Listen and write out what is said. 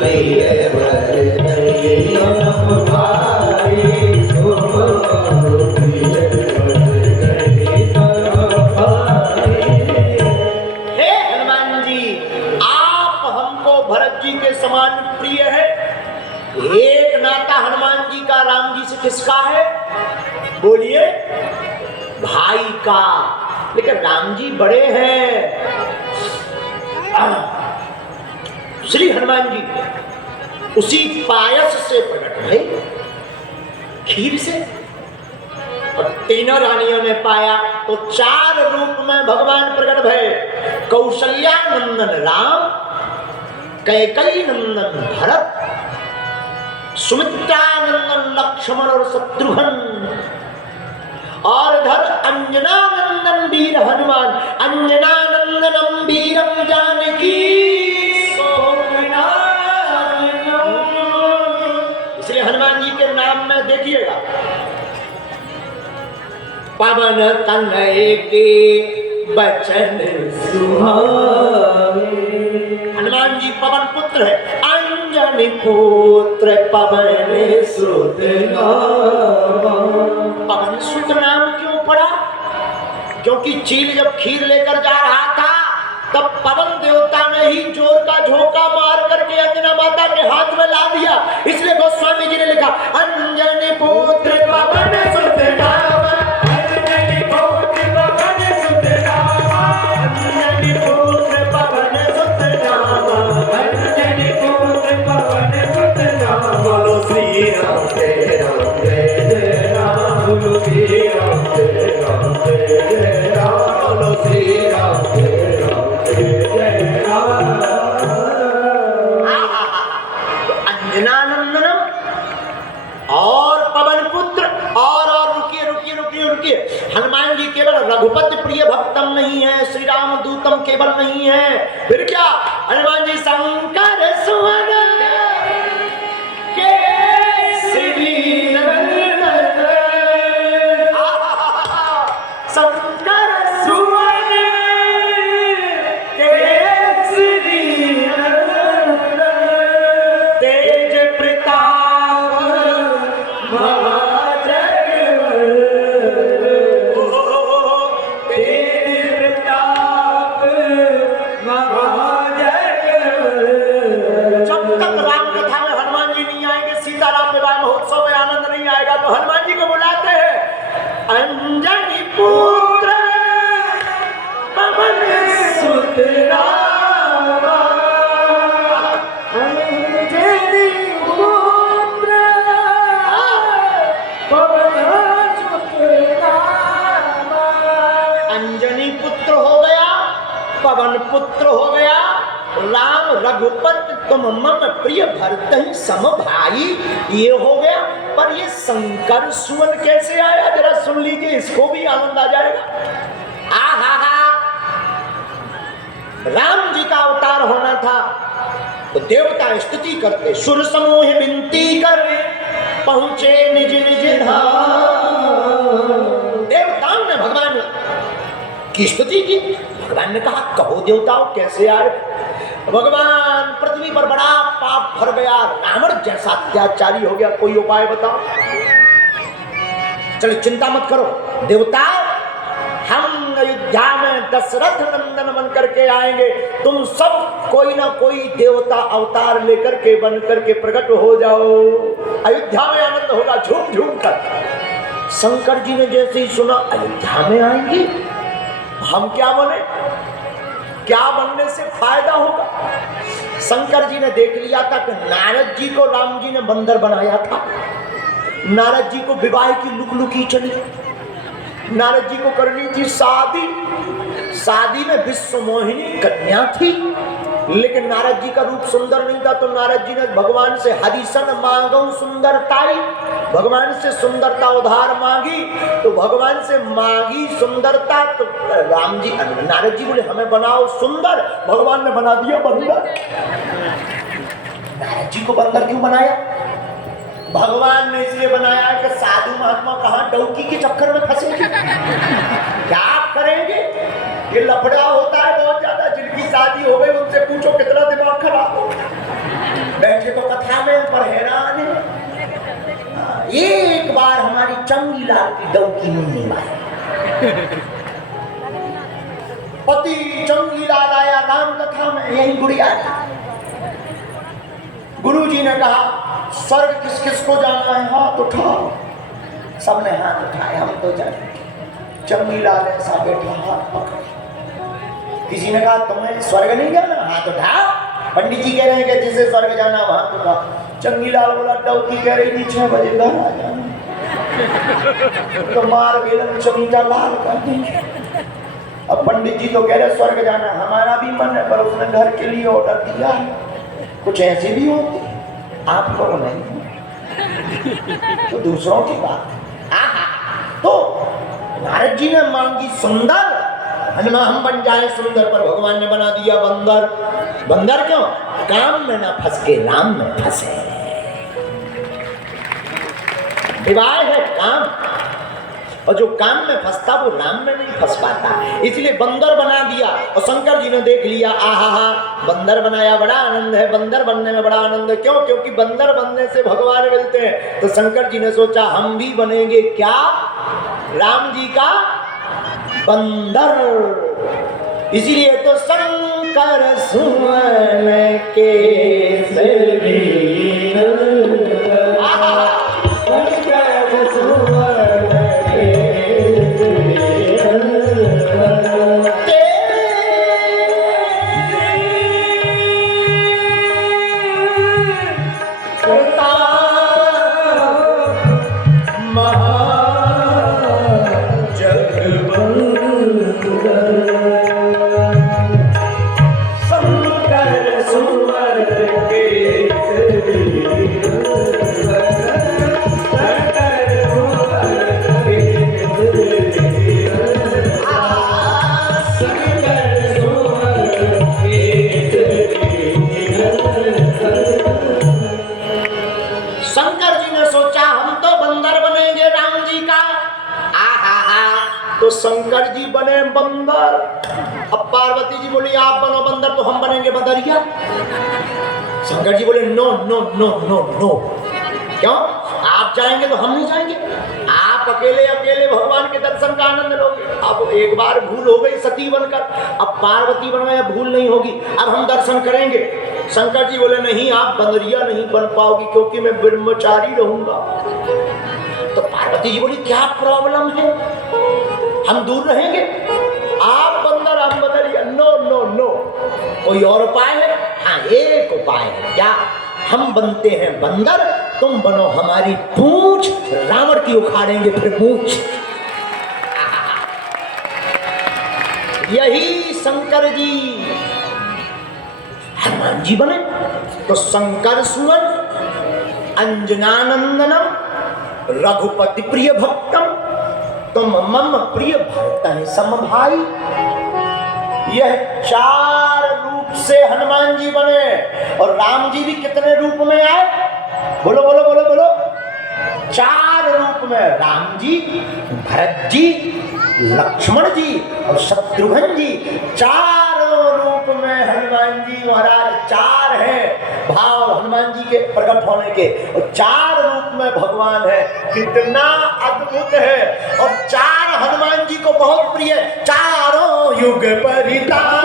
प्रिय भरतहि सम भाई, तुम प्रिय भरतहि सम भाई। हे हनुमान जी, आप हमको भरत जी के समान प्रिय है। एक नाता हनुमान जी का राम जी से किसका है? बोलिए, भाई का। लेकिन राम जी बड़े हैं। श्री हनुमान जी उसी पायस से प्रकट भए, खीर से। और तीनों रानियों ने पाया तो 4 रूप में भगवान प्रकट भए। कौशल्या नंदन राम, कैकेयी नंदन भरत, सुमित्रा नंदन लक्ष्मण और शत्रुघ्न, और इधर अंजना नंदन वीर हनुमान। अंजना नंदनम वीरम जानकी इसलिए हनुमान जी के नाम में देखिएगा, पवन तनय के बचन सुहाए। हनुमान जी पवन पुत्र है, अंजनी पुत्र पवन सुत नाम। पवन सुत नाम क्यों पड़ा? क्योंकि चील जब खीर लेकर जा रहा था तब पवन देवता ने ही जोर का झोंका मार करके अंजना माता के हाथ में ला दिया। इसलिए गोस्वामी जी ने लिखा, अंजनी पुत्र पवन सुत नाम, अंजनी पुत्र पवन सुत नाम, अंजनी पुत्र पवन सुत नाम, अंजनी पुत्र पवन सुत नाम। बोलो श्री राम जय राम जय जय राम, बोलो श्री राम जय राम जय जय राम, बोलो श्री राम जय राम जय जय राम। अंजनानंदनम और पवन पुत्र और रुकिए रुकिए रुकिए रुकिए, हनुमान जी केवल रघुपति प्रिय भक्तम नहीं है, श्री राम दूतम केवल नहीं है, फिर क्या? हनुमान जी शंकर सुवन केसरी नंदन, शंकर सुवन केसरी नंदन, तेज प्रताप महाजगवंदन, तेज प्रताप महाजगवंदन। जब तक राम कथा में हनुमान जी नहीं आएंगे, सीताराम विवाह महोत्सव में आनंद नहीं आएगा, तो हनुमान जी को बुलाते हैं, अंजनी पुत्र पवन सुत राम, अंजनी पुत्र पवन सुत राम। अंजनी पुत्र हो गया, पवन पुत्र हो गया, राम रघुपति तुम मम प्रिय भरत ही सम भाई, ये हो गया। पर ये शंकर सुवन कैसे आया, जरा सुन लीजिए, इसको भी आनंद आ जाएगा। आहा, राम जी का अवतार होना था तो देवता स्तुति करते, सुर समूह विनती कर पहुंचे निज निज धाम। देवताओं ने भगवान की स्तुति की। भगवान ने कहा, कहो देवताओं कैसे आए? भगवान, पृथ्वी पर बड़ा पाप भर गया, रावण जैसा अत्याचारी हो गया, कोई उपाय बताओ। चलो चिंता मत करो देवता, हम अयोध्या में दशरथ नंदन बन करके आएंगे, तुम सब कोई ना कोई देवता अवतार लेकर के बन करके प्रकट हो जाओ, अयोध्या में आनंद होगा झूम झूम कर। शंकर जी ने जैसे ही सुना अयोध्या में आएंगे, हम क्या बने, क्या बनने से फायदा होगा? शंकर जी ने देख लिया था कि नारद जी को राम जी ने बंदर बनाया था, नारद जी को विवाह की लुकलुकी चली, नारद जी को करनी थी शादी, शादी में विश्व मोहिनी कन्या थी, लेकिन नारद जी का रूप सुंदर नहीं था, तो नारद जी ने भगवान से हरिशन मांगो सुंदरताई, भगवान से सुंदरता उधार मांगी, तो भगवान से मांगी सुंदरता, तो राम जी नारद जी बोले हमें बनाओ सुंदर, भगवान ने बना दिया बंदर। नारद जी को बंदर क्यों बनाया? भगवान ने इसलिए बनाया कि साधु महात्मा कहाँ डौकी के चक्कर में फंसेंगे, क्या करेंगे? ये लफड़ा होता है बहुत ज्यादा, जिनकी शादी हो गई उनसे पूछो कितना दिमाग खराब हो। चंगीलाल की डौकी मुन्नी मारी। पति चंगीलाल आया राम कथा में, यही गुड़िया थी। गुरुजी ने कहा स्वर्ग किस किस को जाना है, हाथ उठाओ। सबने हाथ उठाए, हम तो जाएंगे। चंगीलाल ऐसा बैठा हाथ पकड़। किसी ने कहा तुम्हें स्वर्ग नहीं जाना, हाथ उठाओ। पंडित जी कह रहे हैं कि जिसे स्वर्ग जाना वहां उठाओ। चंगीलाल बोला डौकी कह रही थी 6 बजे घर आ जाना, तो मार बेलन चमीटा लाल कर देंगे। अब पंडित जी तो कह रहे स्वर्ग जाना, हमारा भी मन है, पर उसने घर के लिए ऑर्डर दिया है। कुछ ऐसे भी होते, आप लोग नहीं, तो दूसरों की बात। तो नारद जी ने मांगी सुंदर, हनुमान हम बन जाए सुंदर, पर भगवान ने बना दिया बंदर। बंदर क्यों? काम में ना फंस के राम में फंसे। विवाह है काम, और जो काम में फंसता वो राम में नहीं फंस पाता, इसलिए बंदर बना दिया। और शंकर जी ने देख लिया, आहा बंदर बनाया, बड़ा आनंद है, बंदर बनने में बड़ा आनंद है। क्यों? क्योंकि बंदर बनने से भगवान मिलते हैं। तो शंकर जी ने सोचा हम भी बनेंगे क्या, राम जी का बंदर। इसीलिए तो शंकर सुवन केसरी, शंकर जी बने बंदर। अब पार्वती जी बोली आप बनो बंदर तो हम बनेंगे बंदरिया। शंकर जी बोले no no no no no. क्यों? आप जाएंगे तो हम नहीं जाएंगे, आप अकेले अकेले भगवान के दर्शन का आनंद लोगे। अब एक बार भूल हो गई सती बनकर, अब पार्वती बन गए, भूल नहीं होगी, अब हम दर्शन करेंगे। शंकर जी बोले नहीं, आप बंदरिया नहीं बन पाओगी क्योंकि मैं ब्रह्मचारी रहूंगा। तो पार्वती जी बोली क्या प्रॉब्लम है, हम दूर रहेंगे, आप बंदर हम बंदरिया। नो नो नो, कोई और उपाय है? हाँ एक उपाय है। क्या? हम बनते हैं बंदर, तुम बनो हमारी पूंछ, रावण की उखाड़ेंगे फिर पूंछ। यही शंकर जी हनुमान जी बने। तो शंकर सुवन अंजनानंदनम रघुपति प्रिय भक्तम तुम मम प्रिय भक्त है सम भाई। यह 4 रूप से हनुमान जी बने। और राम जी भी कितने रूप में आए? बोलो बोलो बोलो बोलो। 4 रूप में राम जी, भरत जी, लक्ष्मण जी और शत्रुघ्न जी। 4 रूप में हनुमान जी महाराज 4 हैं भाव हनुमान जी के प्रकट होने के, और 4 रूप में भगवान है। कितना अद्भुत है। और 4 हनुमान जी को बहुत प्रिय, चारों युग परिताप